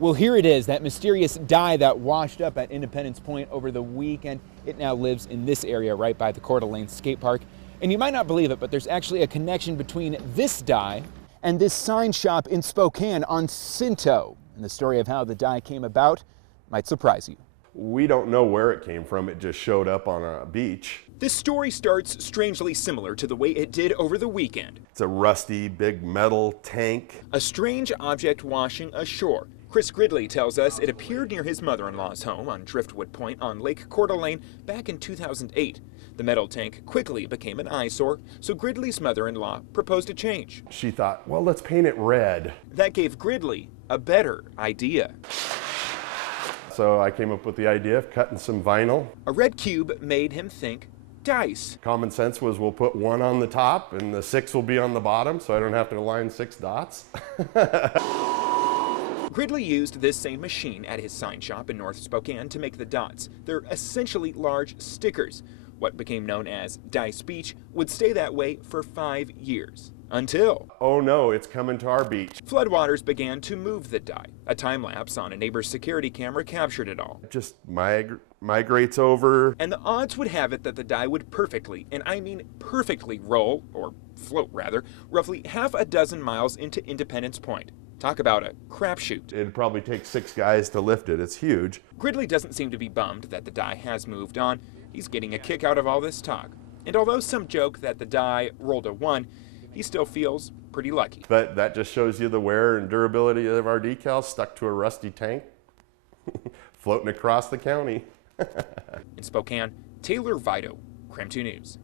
Well, here it is, that mysterious die that washed up at Independence Point over the weekend. It now lives in this area right by the Coeur d'Alene skate park. And you might not believe it, but there's actually a connection between this die and this sign shop in Spokane on Cinto. And the story of how the die came about might surprise you. We don't know where it came from. It just showed up on a beach. This story starts strangely similar to the way it did over the weekend. It's a rusty, big metal tank. A strange object washing ashore. Chris Gridley tells us it appeared near his mother-in-law's home on Driftwood Point on Lake Coeur d'Alene back in 2008. The metal tank quickly became an eyesore, so Gridley's mother-in-law proposed a change. She thought, well, let's paint it red. That gave Gridley a better idea. So I came up with the idea of cutting some vinyl. A red cube made him think dice. Common sense was we'll put one on the top and the 6 will be on the bottom, so I don't have to align 6 dots. Gridley used this same machine at his sign shop in North Spokane to make the dots. They're essentially large stickers. What became known as Dice Beach would stay that way for 5 years. Until... oh no, it's coming to our beach. Floodwaters began to move the die. A time lapse on a neighbor's security camera captured it all. It just migrates over. And the odds would have it that the die would perfectly, and I mean perfectly, roll, or float rather, roughly half a dozen miles into Independence Point. Talk about a crapshoot. It'd probably take 6 guys to lift it. It's huge. Gridley doesn't seem to be bummed that the die has moved on. He's getting a kick out of all this talk. And although some joke that the die rolled a 1, he still feels pretty lucky. But that just shows you the wear and durability of our decals stuck to a rusty tank, floating across the county. In Spokane, Taylor Viydo, KREM 2 News.